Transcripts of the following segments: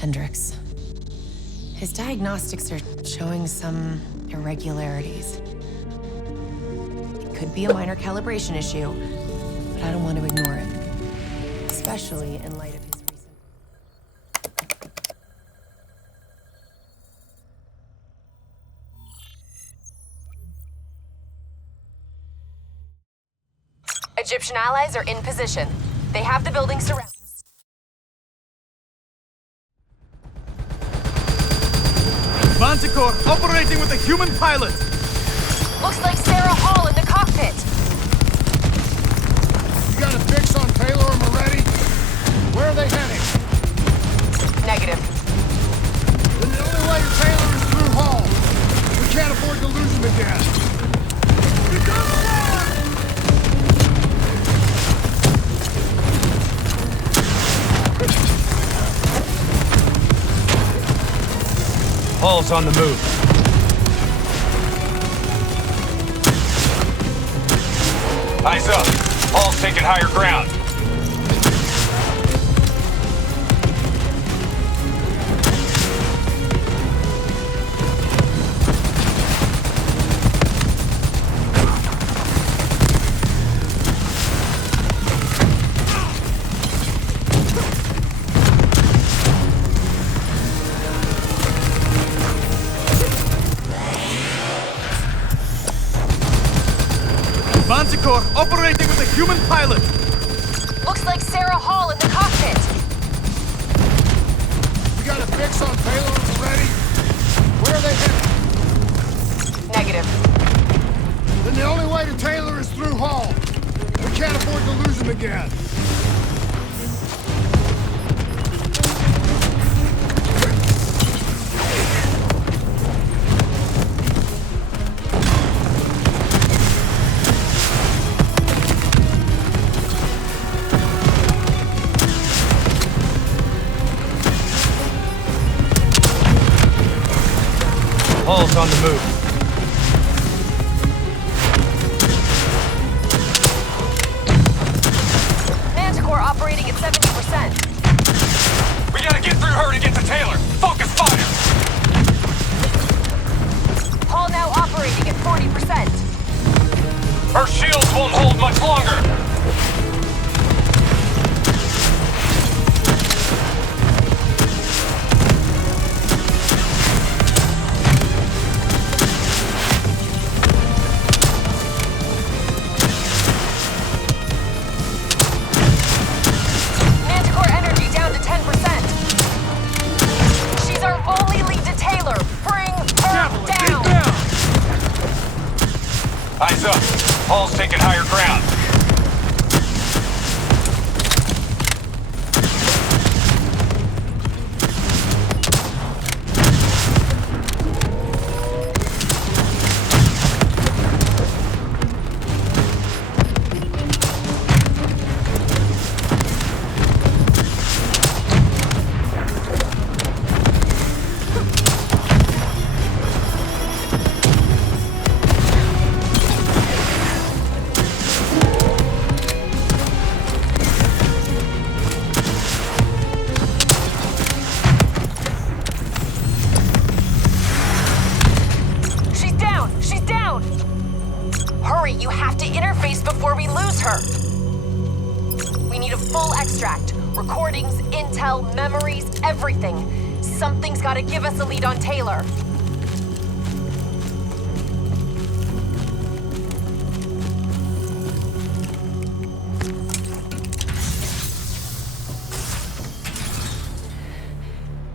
Hendricks. His diagnostics are showing some irregularities. It could be a minor calibration issue, but I don't want to ignore it. Especially in light of his recent... Egyptian allies are in position. They have the building surrounded. Manticore operating with a human pilot! Looks like Sarah Hall in the cockpit! You got a fix on Taylor and Moretti? Where are they heading? Negative. Then the only way to Taylor is through Hall. We can't afford to lose him again. Here comes Hall! Hall's on the move. Eyes up. Hall's taking higher ground. Manticore operating with a human pilot! Looks like Sarah Hall in the cockpit! You got a fix on Taylor and Moretti? Where are they heading? Negative. Then the only way to Taylor is through Hall. We can't afford to lose him again. Hall's on the move. Manticore operating at 70%. We gotta get through her to get to Taylor! Focus fire! Hall now operating at 40%. Her shields won't hold much longer! Eyes up. Hall's taking higher ground. You have to interface before we lose her. We need a full extract. Recordings, intel, memories, everything. Something's gotta give us a lead on Taylor.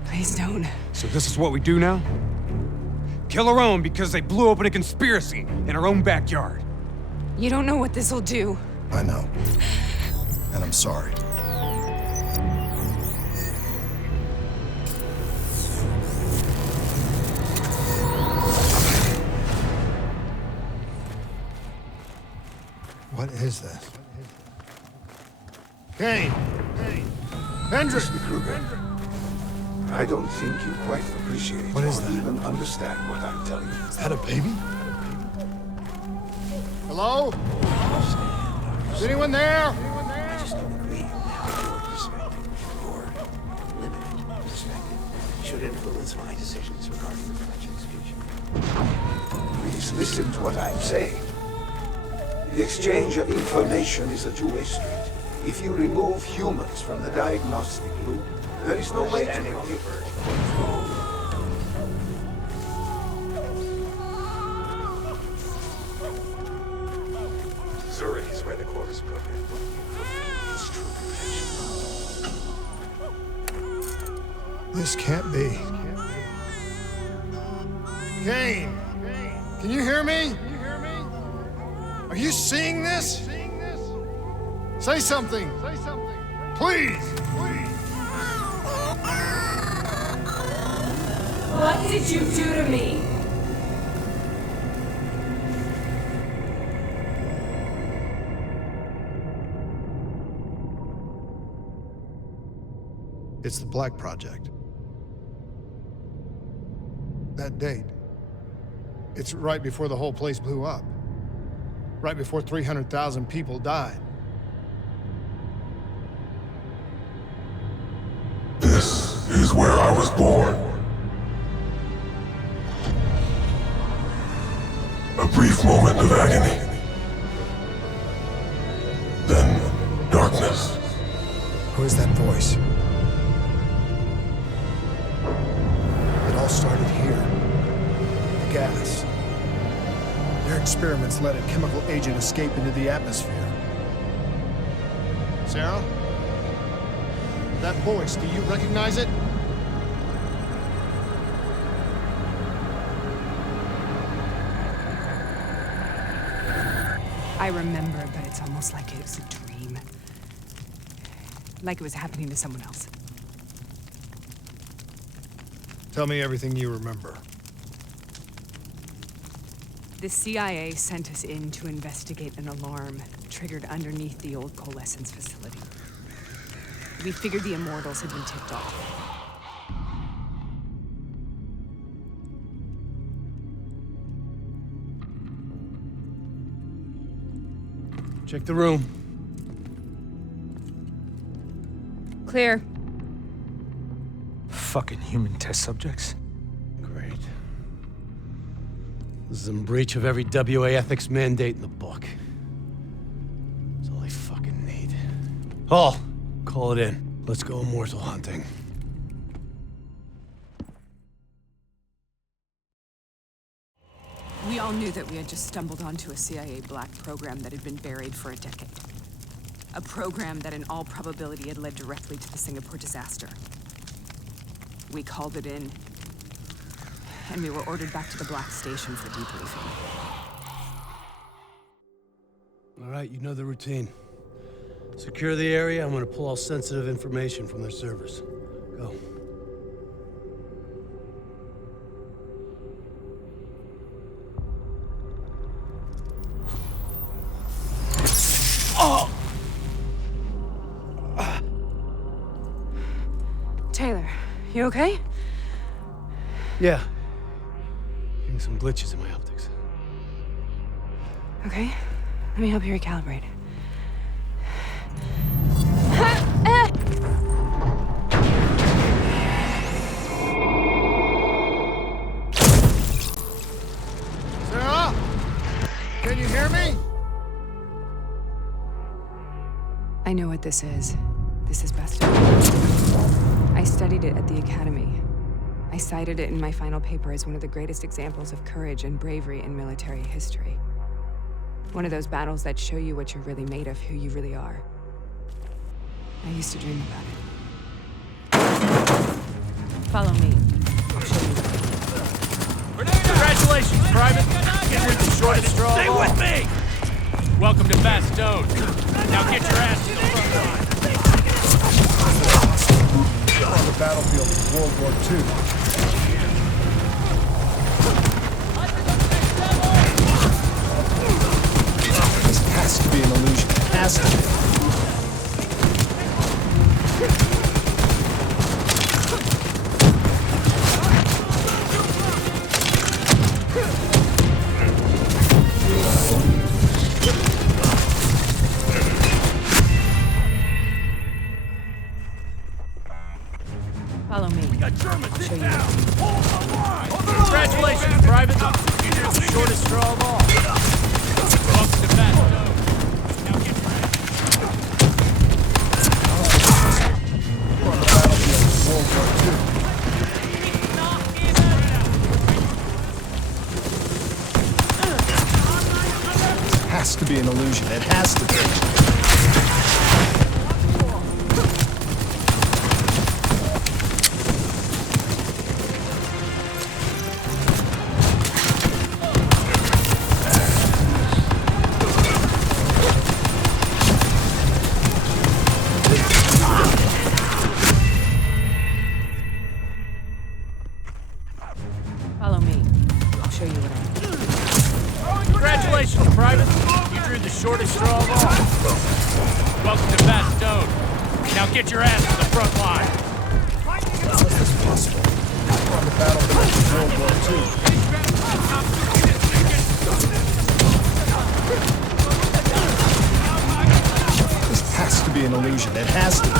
Please don't. So this is what we do now? Kill our own because they blew open a conspiracy in our own backyard. You don't know what this'll do. I know. And I'm sorry. What is this? Kane! Hendricks! Mr. Kruger, I don't think you quite appreciate What is or that? even understand what I'm telling you. Is that a baby? Hello? Is anyone there? I just don't agree with your perspective. Your limited perspective. should influence my decisions regarding the project's future. Please listen to what I'm saying. The exchange of information is a two-way street. If you remove humans from the diagnostic loop, there is no way to convert. Zurich is where the Corvus program will fulfill its true potential. This can't be. Kane! Can you hear me? Are you seeing this? Say something! Please! What did you do to me? It's the Black Project. That date. It's right before the whole place blew up. Right before 300,000 people died. This is where I was born. A brief moment of agony. Then darkness. Who is that voice? It all started here. The gas. Their experiments let a chemical agent escape into the atmosphere. Sarah? That voice, do you recognize it? I remember, but it's almost like it was a dream. Like it was happening to someone else. Tell me everything you remember. The CIA sent us in to investigate an alarm triggered underneath the old coalescence facility. We figured the Immortals had been tipped off. Check the room. Clear. Fucking human test subjects. Great. This is in breach of every WA ethics mandate in the book. That's all I fucking need. Hall, call it in. Let's go immortal hunting. We all knew that we had just stumbled onto a CIA black program that had been buried for a decade. A program that in all probability had led directly to the Singapore disaster. We called it in, and we were ordered back to the Black Station for debriefing. All right, you know the routine. Secure the area. I'm gonna pull all sensitive information from their servers. Go. Taylor, you okay? Yeah. Getting some glitches in my optics. Okay, let me help you recalibrate. Sarah? Can you hear me? I know what this is. This is best. I studied it at the Academy. I cited it in my final paper as one of the greatest examples of courage and bravery in military history. One of those battles that show you what you're really made of, who you really are. I used to dream about it. Follow me. I'll show you. Congratulations, Private! Get with the shortest straw. Stay with me! Welcome to Bastogne. Now get your ass to the front line. On the battlefield of World War II. This has to be an illusion. It has to be. Follow me. We got show you. Congratulations, Private. You drew the shortest straw of all. Welcome to Fast Stone. Now get your ass. We're on the battlefield of World War II. Has to be an illusion. It has to be. Follow me. I'll show you what I mean. Congratulations, Private. You drew the shortest straw of all. Welcome to Fast Stone. Now get your ass to the front line. How is this possible? We're on the battlefield of World War II. This has to be an illusion. It has to be.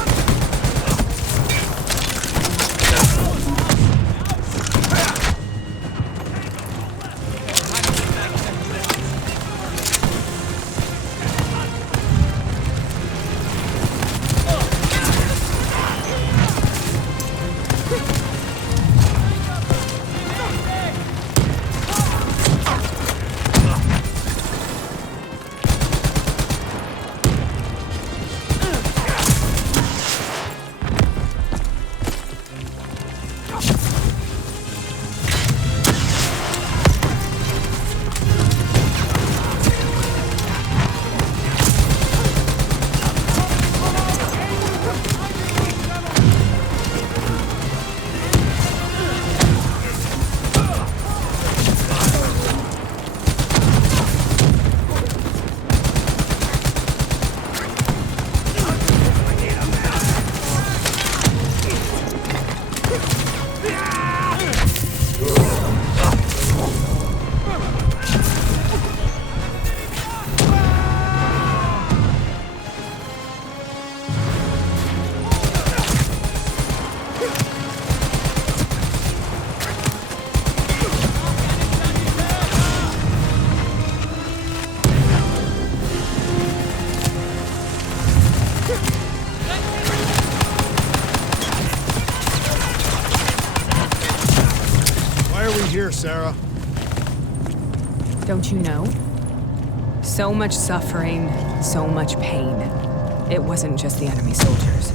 Here, Sarah. Don't you know? So much suffering, so much pain. It wasn't just the enemy soldiers.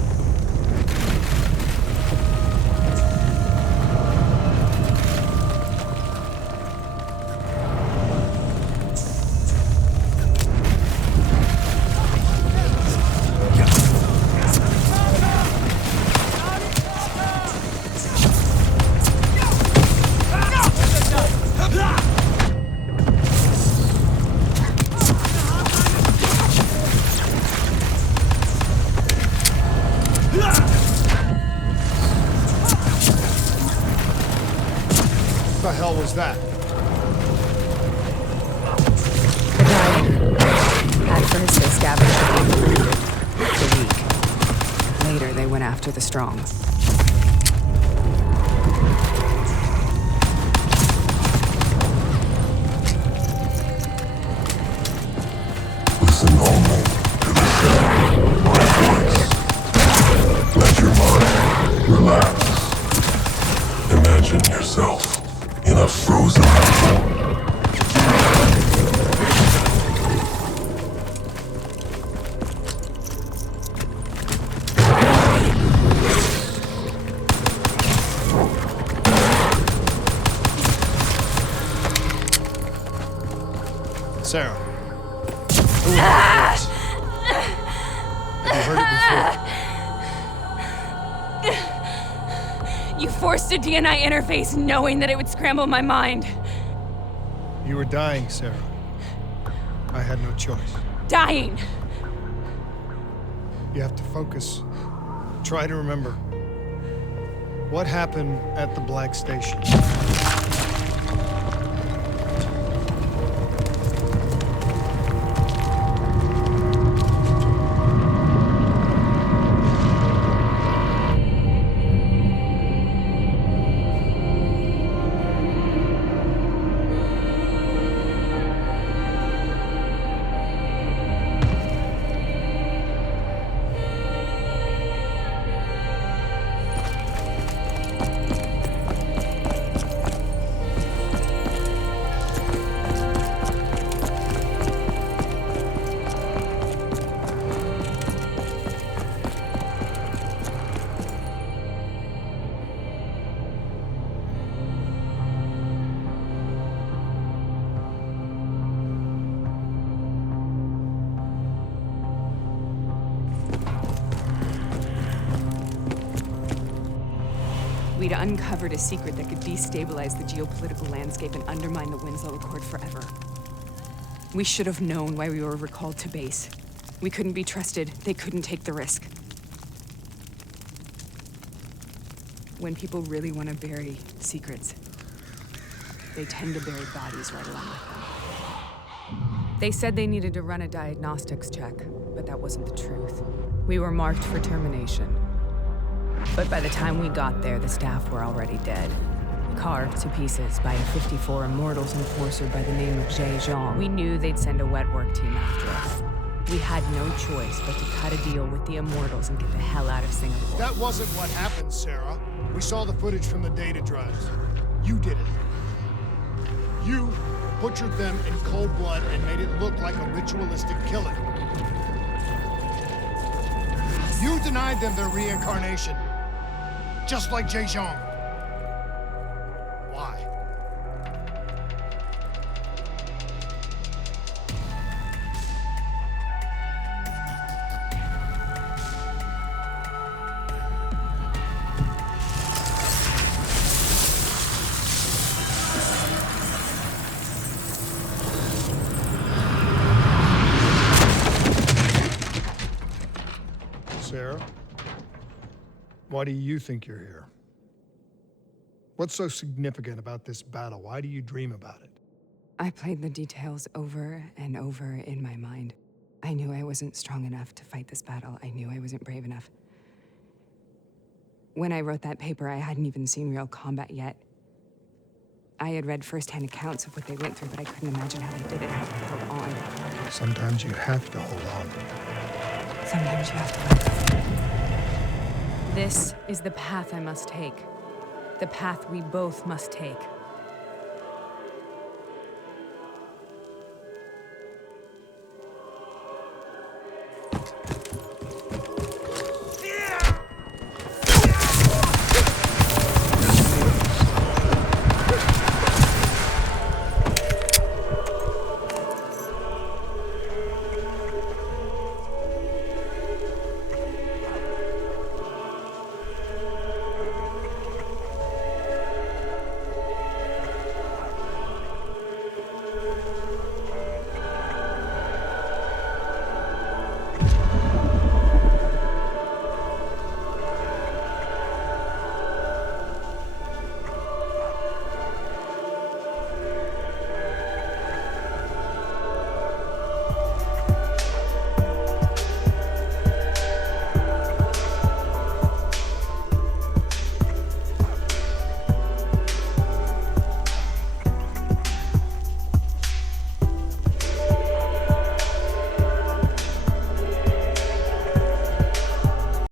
What the hell was that? The dying. At first, they scavenged the wounded, the weak. Later, they went after the strong. Listen only to the sound of my voice. Let your mind relax. Imagine yourself in a frozen apple. Sarah. Who was that voice? Have you heard it before? You forced a DNI interface knowing that it would scramble my mind. You were dying, Sarah. I had no choice. Dying! You have to focus. Try to remember. What happened at the Black Station? We'd uncovered a secret that could destabilize the geopolitical landscape and undermine the Winslow Accord forever. We should have known why we were recalled to base. We couldn't be trusted. They couldn't take the risk. When people really want to bury secrets, they tend to bury bodies right along with them. They said they needed to run a diagnostics check, but that wasn't the truth. We were marked for termination. But by the time we got there, the staff were already dead. Carved to pieces by a 54 Immortals enforcer by the name of Jay Zhang. We knew they'd send a wet work team after us. We had no choice but to cut a deal with the Immortals and get the hell out of Singapore. That wasn't what happened, Sarah. We saw the footage from the data drives. You did it. You butchered them in cold blood and made it look like a ritualistic killing. You denied them their reincarnation, just like Jay Zhang. Why? Sarah, why do you think you're here? What's so significant about this battle? Why do you dream about it? I played the details over and over in my mind. I knew I wasn't strong enough to fight this battle. I knew I wasn't brave enough. When I wrote that paper, I hadn't even seen real combat yet. I had read first-hand accounts of what they went through, but I couldn't imagine how they did it, how they held on. Sometimes you have to hold on. Sometimes you have to let go. This is the path I must take. The path we both must take.